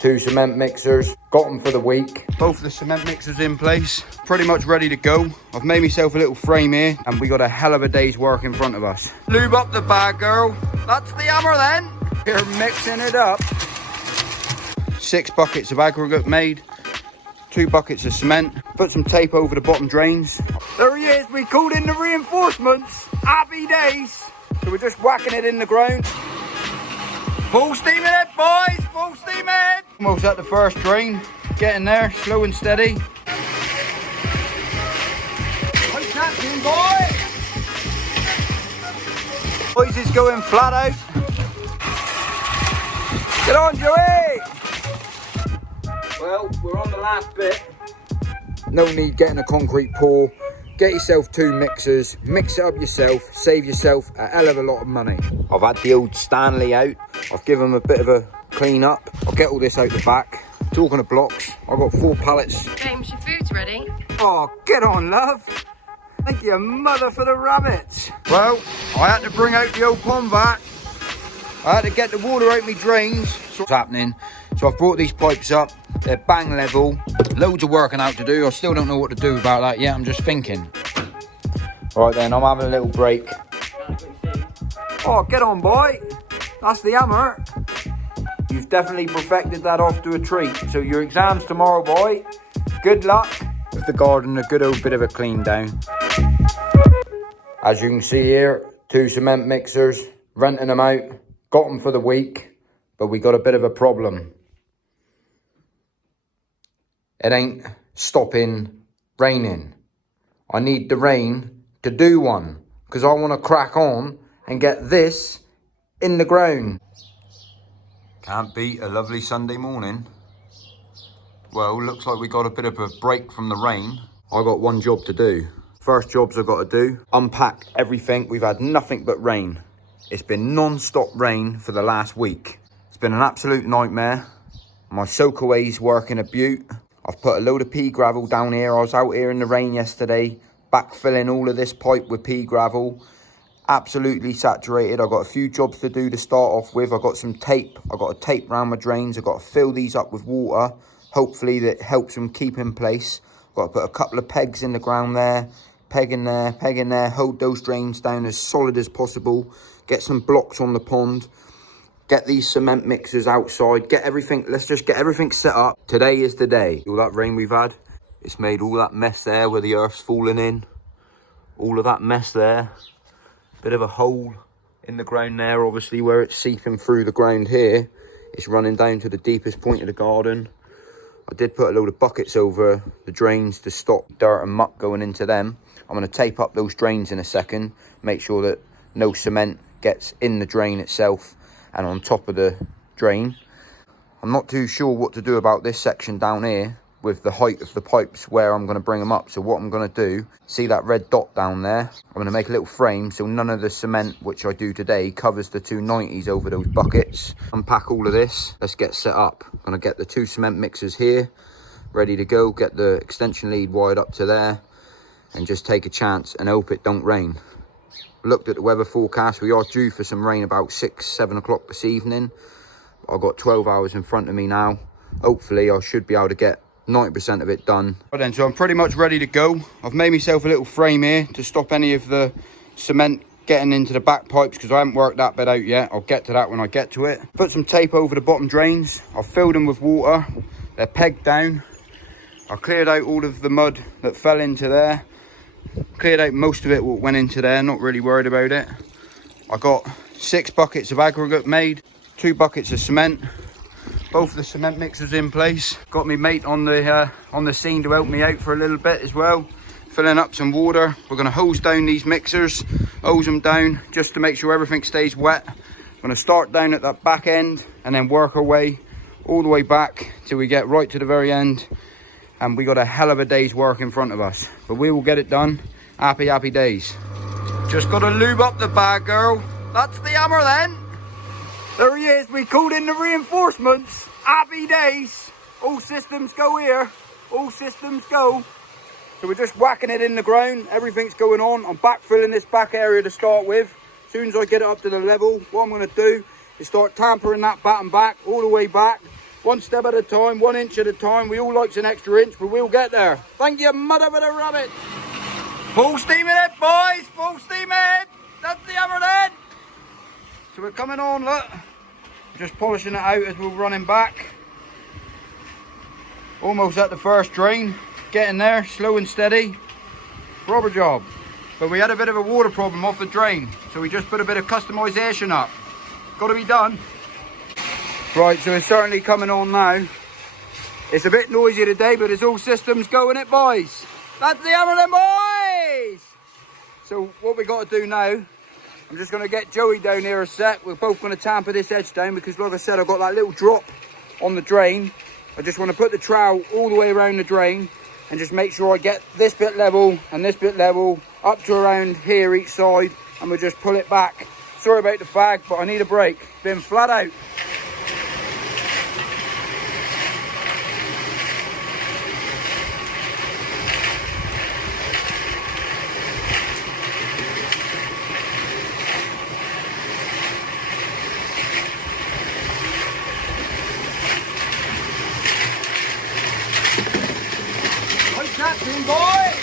2 cement mixers, got them for the week. Both of the cement mixers in place, pretty much ready to go. I've made myself a little frame here and we got a hell of a day's work in front of us. Lube up the bag, girl. That's the hammer then. We're mixing it up. 6 buckets of aggregate made, 2 buckets of cement. Put some tape over the bottom drains. There he is, we called in the reinforcements. Happy days. So we're just whacking it in the ground. Full steam ahead, boys, full steam ahead. Almost at the first drain, getting there, slow and steady. What's happening, boy? Boys is going flat out. Get on, Joey. Well, we're on the last bit. No need getting a concrete pour. Get yourself 2 mixers, mix it up yourself, save yourself a hell of a lot of money. I've had the old Stanley out. I've given them a bit of a clean up. I'll get all this out the back. Talking of blocks, I've got 4 pallets. James, your food's ready. Oh, get on, love. Thank you, mother, for the rabbits. Well, I had to bring out the old pond vac. I had to get the water out my drains. So what's happening? So I've brought these pipes up. They're bang level. Loads of working out to do. I still don't know what to do about that yet. I'm just thinking. Right then, I'm having a little break. Oh, get on, boy. That's the hammer. You've definitely perfected that off to a treat. So your exam's tomorrow, boy. Good luck. With the garden, a good old bit of a clean down. As you can see here, 2 cement mixers. Renting them out. Got them for the week. But we got a bit of a problem. It ain't stopping raining. I need the rain to do one. Because I want to crack on and get this in the ground. Can't beat a lovely Sunday morning. Well, looks like we got a bit of a break from the rain. I got one job to do. First jobs I've got to do, unpack everything. We've had nothing but rain. It's been non-stop rain for the last week. It's been an absolute nightmare. My soakaway's working a beaut. I've put a load of pea gravel down here. I was out here in the rain yesterday, backfilling all of this pipe with pea gravel. Absolutely saturated. I've got a few jobs to do to start off with. I've got some tape. I've got to tape around my drains. I've got to fill these up with water. Hopefully that helps them keep in place. I've got to put a couple of pegs in the ground there. Peg in there. Hold those drains down as solid as possible. Get some blocks on the pond. Get these cement mixers outside. Get everything. Let's just get everything set up. Today is the day. All that rain we've had. It's made all that mess there where the earth's falling in. All of that mess there. Bit of a hole in the ground there, obviously, where it's seeping through the ground here. It's running down to the deepest point of the garden. I did put a load of buckets over the drains to stop dirt and muck going into them. I'm going to tape up those drains in a second. Make sure that no cement gets in the drain itself and on top of the drain. I'm not too sure what to do about this section down here with the height of the pipes where I'm going to bring them up. So what I'm going to do, see that red dot down there? I'm going to make a little frame so none of the cement, which I do today, covers the 290s over those buckets. Unpack all of this. Let's get set up. I'm going to get the 2 cement mixers here, ready to go. Get the extension lead wired up to there and just take a chance and hope it don't rain. Looked at the weather forecast. We are due for some rain about 7 o'clock this evening. I've got 12 hours in front of me now. Hopefully I should be able to get 90% of it done. Right then, so I'm pretty much ready to go. I've made myself a little frame here to stop any of the cement getting into the back pipes because I haven't worked that bit out yet. I'll get to that when I get to it. Put some tape over the bottom drains. I've filled them with water. They're pegged down. I cleared out all of the mud that fell into there. Cleared out most of it what went into there, not really worried about it. I got 6 buckets of aggregate made, 2 buckets of cement. Both of the cement mixers in place. Got me mate on the scene to help me out for a little bit as well. Filling up some water. We're going to hose down these mixers, hose them down just to make sure everything stays wet. I'm going to start down at that back end and then work our way all the way back till we get right to the very end. And we got a hell of a day's work in front of us, but we will get it done. Happy, happy days. Just got to lube up the bag, girl. That's the hammer then. There he is. We called in the reinforcements. Happy days. All systems go here. All systems go. So we're just whacking it in the ground. Everything's going on. I'm backfilling this back area to start with. As soon as I get it up to the level, what I'm going to do is start tampering that batten back all the way back. One step at a time, 1 inch at a time. We all likes an extra inch, but we'll get there. Thank you, mother for the rabbit. Full steam ahead, boys. Full steam ahead. That's the hammerhead. So we're coming on, look. Just polishing it out as we're running back. Almost at the first drain. Getting there, slow and steady. Rubber job. But we had a bit of a water problem off the drain, so we just put a bit of customization up. Got to be done. Right, so it's certainly coming on now. It's a bit noisy today, but it's all systems going it, boys. That's the hammerhead, boys! So what we got to do now, I'm just going to get Joey down here a sec. We're both going to tamper this edge down because, like I said, I've got that little drop on the drain. I just want to put the trowel all the way around the drain and just make sure I get this bit level and this bit level up to around here each side, and we'll just pull it back. Sorry about the fag, but I need a break. Been flat out. Nice captain, boy!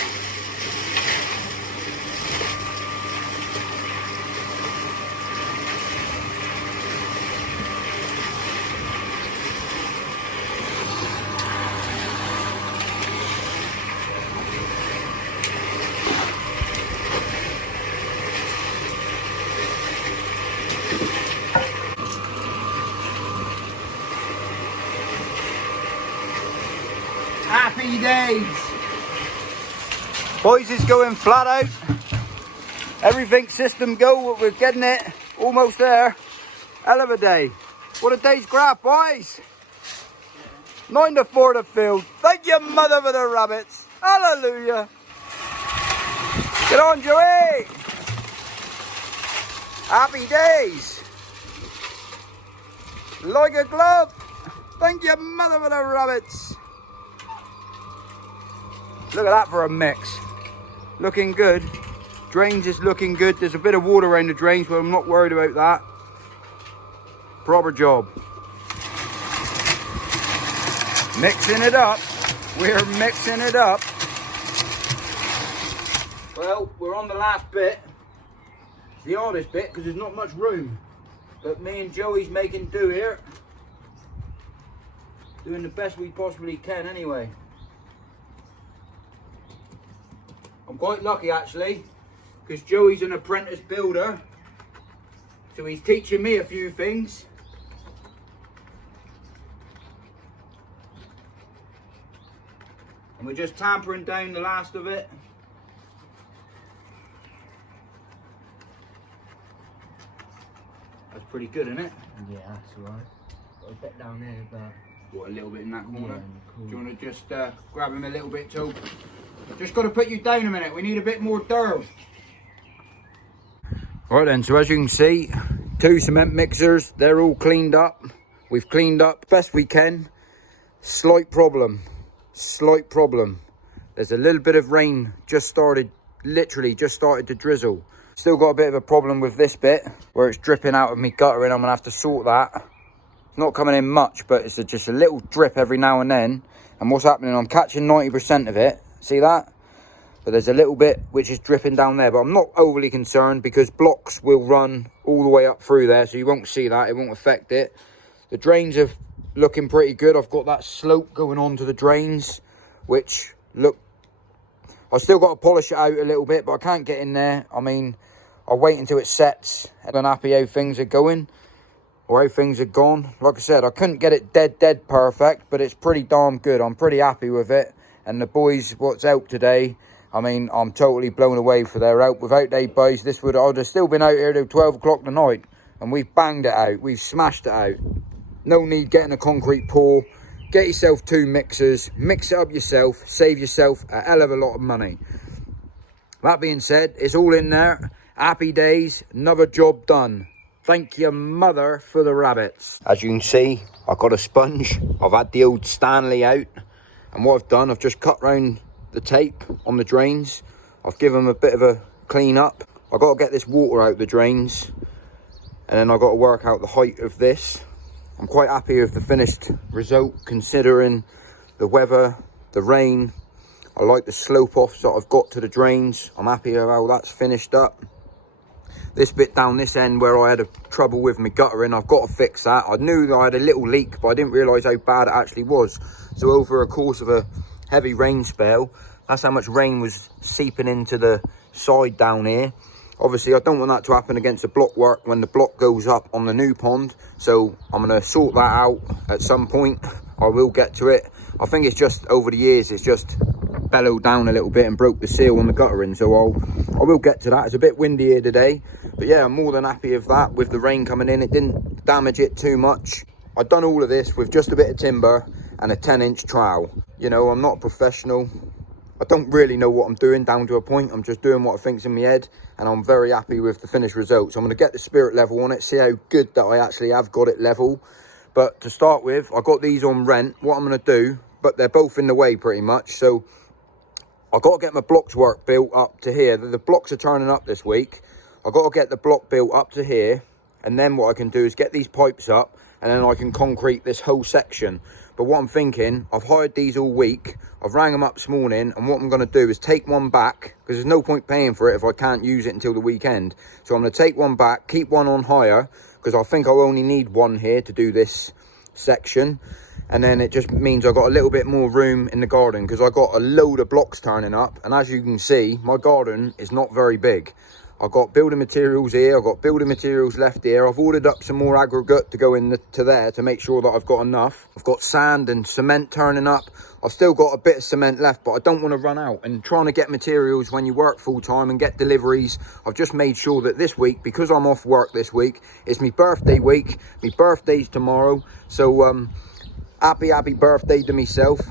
Happy days. Boys is going flat out. Everything system go, we're getting it almost there. Hell of a day. What a day's graph, boys. 9 to 4 to field. Thank you, mother, for the rabbits. Hallelujah. Get on, Joey. Happy days. Like a glove. Thank you, mother, for the rabbits. Look at that for a mix. Looking good. Drains is looking good. There's a bit of water around the drains, but I'm not worried about that. Proper job. Mixing it up. We're mixing it up. Well, we're on the last bit. It's the hardest bit because there's not much room. But me and Joey's making do here. Doing the best we possibly can anyway. I'm quite lucky actually, because Joey's an apprentice builder, so he's teaching me a few things. And we're just tampering down the last of it. That's pretty good, isn't it? Yeah, that's alright. Got a bit down there, but... What, a little bit in that corner? Yeah, cool. Do you want to just grab him a little bit too? Just got to put you down a minute. We need a bit more derve. Right then, so as you can see, 2 cement mixers. They're all cleaned up. We've cleaned up best we can. Slight problem. Slight problem. There's a little bit of rain just started, literally just started to drizzle. Still got a bit of a problem with this bit where it's dripping out of me gutter, and I'm going to have to sort that. It's not coming in much, but it's just a little drip every now and then. And what's happening, I'm catching 90% of it. See that? But there's a little bit which is dripping down there, but I'm not overly concerned because blocks will run all the way up through there, so you won't see that. It won't affect it. The drains are looking pretty good. I've got that slope going on to the drains, which look, I've still got to polish it out a little bit, but I can't get in there. I mean, I'll wait until it sets. I'm happy how things are going, or how things are gone. Like I said, I couldn't get it dead perfect, but it's pretty darn good. I'm pretty happy with it. And the boys, what's out today, I mean, I'm totally blown away for their help. Without they boys, I'd have still been out here till 12 o'clock tonight. And we've banged it out. We've smashed it out. No need getting a concrete pour. Get yourself 2 mixers. Mix it up yourself. Save yourself a hell of a lot of money. That being said, it's all in there. Happy days. Another job done. Thank your mother for the rabbits. As you can see, I've got a sponge. I've had the old Stanley out. And what I've done, I've just cut round the tape on the drains. I've given them a bit of a clean up. I've got to get this water out the drains. And then I've got to work out the height of this. I'm quite happy with the finished result considering the weather, the rain. I like the slope off that I've got to the drains. I'm happy with how that's finished up. This bit down this end where I had a trouble with my guttering, I've got to fix that. I knew that I had a little leak, but I didn't realise how bad it actually was. So over a course of a heavy rain spell, that's how much rain was seeping into the side down here. Obviously, I don't want that to happen against the block work when the block goes up on the new pond. So I'm going to sort that out at some point. I will get to it. I think it's just over the years, it's just bellowed down a little bit and broke the seal on the guttering. So I will get to that. It's a bit windy here today. But yeah, I'm more than happy with that. With the rain coming in, it didn't damage it too much. I've done all of this with just a bit of timber and a 10-inch trowel. You know, I'm not a professional. I don't really know what I'm doing down to a point. I'm just doing what I think's in my head, and I'm very happy with the finished results. I'm going to get the spirit level on it, see how good that I actually have got it level. But to start with, I got these on rent. What I'm going to do, but they're both in the way pretty much. So I've got to get my blocks work built up to here. The blocks are turning up this week. I've got to get the block built up to here, and then what I can do is get these pipes up, and then I can concrete this whole section. But what I'm thinking, I've hired these all week. I've rang them up this morning, and what I'm going to do is take one back, because there's no point paying for it if I can't use it until the weekend. So I'm going to take one back, keep one on hire, because I think I'll only need one here to do this section. And then it just means I've got a little bit more room in the garden, because I've got a load of blocks turning up. And as you can see, my garden is not very big. I've got building materials here, I've got building materials left here. I've ordered up some more aggregate to go to there to make sure that I've got enough. I've got sand and cement turning up. I've still got a bit of cement left, but I don't want to run out. And trying to get materials when you work full time and get deliveries, I've just made sure that this week, because I'm off work this week, it's my birthday week. My birthday's tomorrow. So happy birthday to myself.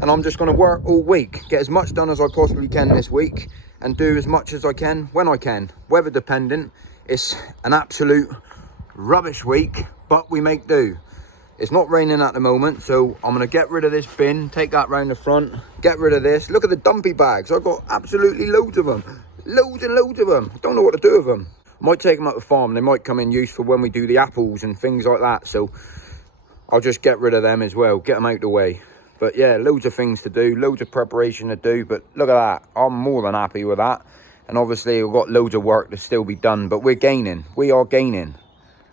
And I'm just going to work all week, get as much done as I possibly can this week, and do as much as I can when I can. Weather dependent. It's an absolute rubbish week, but we make do. It's not raining at the moment, so I'm going to get rid of this bin, take that round the front, get rid of this. Look at the dumpy bags. I've got absolutely loads of them. Loads and loads of them. I don't know what to do with them. I might take them up the farm. They might come in use for when we do the apples and things like that. So I'll just get rid of them as well, get them out the way. But yeah, loads of things to do, loads of preparation to do. But look at that, I'm more than happy with that. And obviously we've got loads of work to still be done, but we're gaining, we are gaining.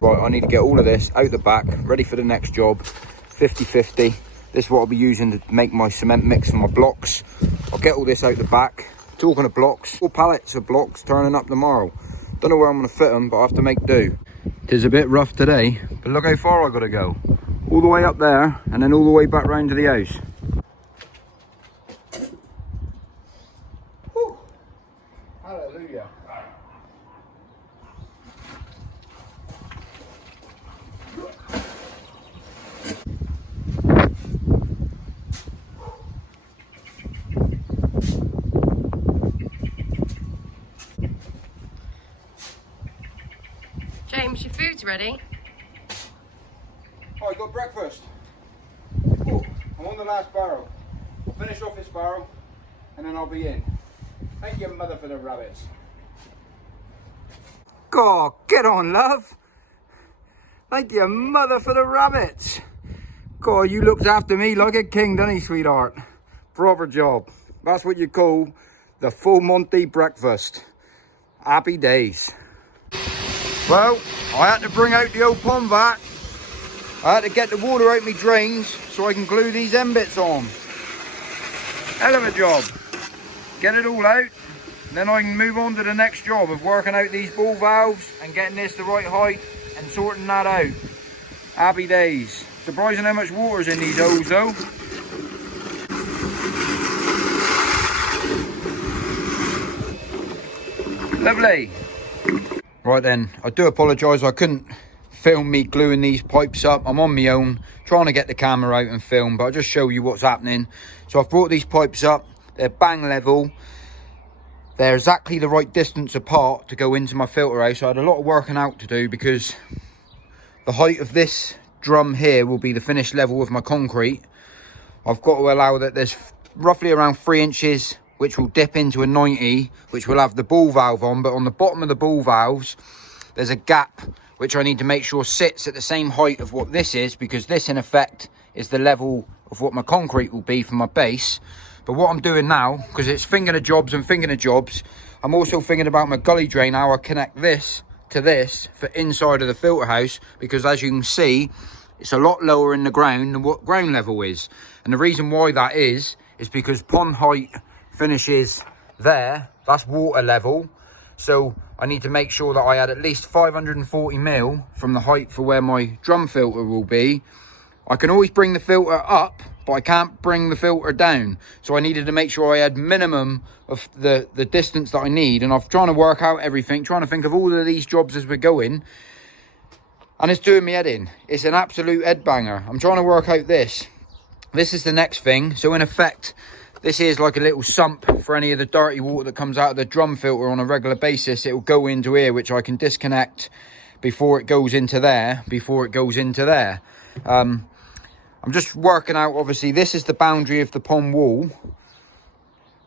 Right, I need to get all of this out the back, ready for the next job, 50-50. This is what I'll be using to make my cement mix for my blocks. I'll get all this out the back. Talking of blocks, 4 pallets of blocks turning up tomorrow. Don't know where I'm gonna fit them, but I have to make do. It is a bit rough today, but look how far I gotta go. All the way up there, and then all the way back round to the house. Whew. Hallelujah. James, your food's ready. Oh, I got breakfast. Oh, I'm on the last barrel. I'll finish off this barrel and then I'll be in. Thank your mother for the rabbits. God, get on, love. Thank your mother for the rabbits. God, you looked after me like a king, didn't he, sweetheart? Proper job. That's what you call the full Monty breakfast. Happy days. Well, I had to bring out the old pond vac. I had to get the water out my drains so I can glue these end bits on. Hell of a job. Get it all out, then I can move on to the next job of working out these ball valves and getting this the right height and sorting that out. Happy days. Surprising how much water's in these holes though. Lovely. Right then, I do apologise, I couldn't film me gluing these pipes up. I'm on my own, trying to get the camera out and film, but I'll just show you what's happening. So I've brought these pipes up, they're bang level. They're exactly the right distance apart to go into my filter house. I had a lot of working out to do because the height of this drum here will be the finished level of my concrete. I've got to allow that there's roughly around 3 inches which will dip into a 90, which will have the ball valve on, but on the bottom of the ball valves there's a gap which I need to make sure sits at the same height of what this is, because this in effect is the level of what my concrete will be for my base. But what I'm doing now, because it's thinking of jobs and thinking of jobs, I'm also thinking about my gully drain, how I connect this to this for inside of the filter house, because as you can see, it's a lot lower in the ground than what ground level is. And the reason why that is because pond height finishes there, that's water level. So I need to make sure that I had at least 540 mil from the height for where my drum filter will be. I can always bring the filter up, but I can't bring the filter down. So I needed to make sure I had minimum of the distance that I need. And I'm trying to work out everything, trying to think of all of these jobs as we're going. And it's doing me head in. It's an absolute head banger. I'm trying to work out this. This is the next thing. So in effect, this is like a little sump for any of the dirty water that comes out of the drum filter on a regular basis. It will go into here, which I can disconnect before it goes into there, I'm just working out, obviously, this is the boundary of the pond wall.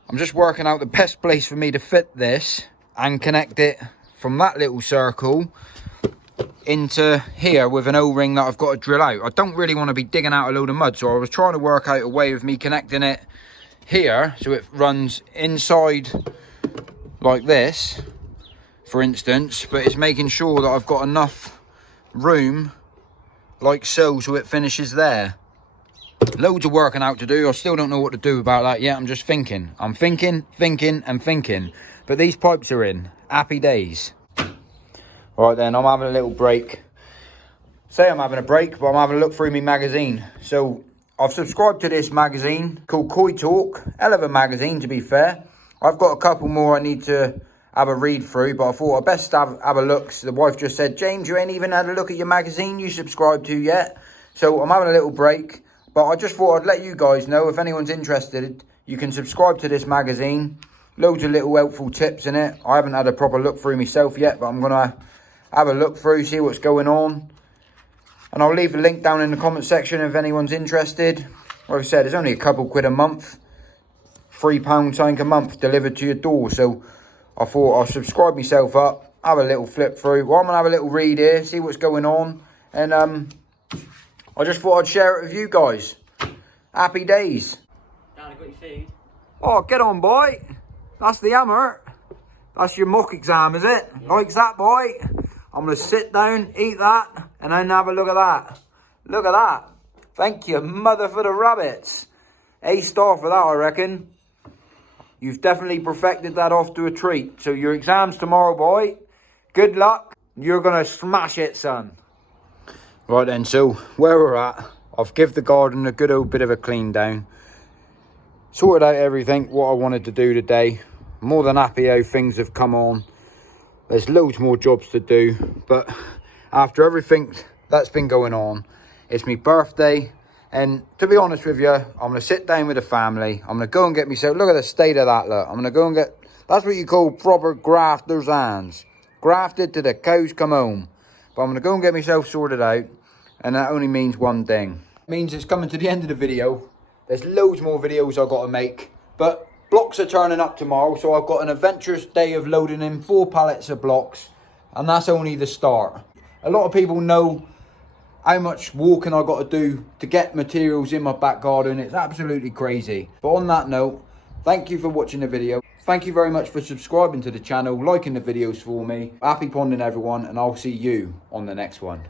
I'm just working out the best place for me to fit this and connect it from that little circle into here with an O-ring that I've got to drill out. I don't really want to be digging out a load of mud, so I was trying to work out a way of me connecting it here so it runs inside like this, for instance, but it's making sure that I've got enough room like so it finishes there. Loads of working out to do. I still don't know what to do about that yet. I'm just thinking. I'm thinking. But these pipes are in. Happy days. Right then, I'm having a little break. Say I'm having a break, but I'm having a look through my magazine. So I've subscribed to this magazine called Koi Talk. Hell of a magazine, to be fair. I've got a couple more I need to have a read through, but I thought I'd best have a look. So the wife just said, James, you ain't even had a look at your magazine you subscribed to yet. So I'm having a little break. But I just thought I'd let you guys know, if anyone's interested, you can subscribe to this magazine. Loads of little helpful tips in it. I haven't had a proper look through myself yet, but I'm going to have a look through, see what's going on. And I'll leave the link down in the comment section if anyone's interested. Like I said, it's only a couple quid a month. £3 something a month delivered to your door. So I thought I'll subscribe myself up, have a little flip through. Well, I'm going to have a little read here, see what's going on. And I just thought I'd share it with you guys. Happy days. Dad, I got your feed. Oh, get on, boy. That's the hammer. That's your mock exam, is it? Yeah. Likes that, boy? I'm going to sit down, eat that, and then have a look at that. Look at that. Thank you, mother for the rabbits. A-star for that, I reckon. You've definitely perfected that off to a treat. So your exam's tomorrow, boy. Good luck. You're going to smash it, son. Right then, so where we're at, I've given the garden a good old bit of a clean down. Sorted out everything, what I wanted to do today. More than happy how things have come on. There's loads more jobs to do, but after everything that's been going on, it's my birthday. And to be honest with you, I'm going to sit down with the family. I'm going to go and get myself, look at the state of that, look. I'm going to go and get, that's what you call proper grafter's hands. Grafted till the cows come home. But I'm going to go and get myself sorted out. And that only means one thing. It means it's coming to the end of the video. There's loads more videos I've got to make. But blocks are turning up tomorrow. So I've got an adventurous day of loading in 4 pallets of blocks. And that's only the start. A lot of people know how much walking I've got to do to get materials in my back garden. It's absolutely crazy. But on that note, thank you for watching the video. Thank you very much for subscribing to the channel, liking the videos for me. Happy ponding, everyone, and I'll see you on the next one.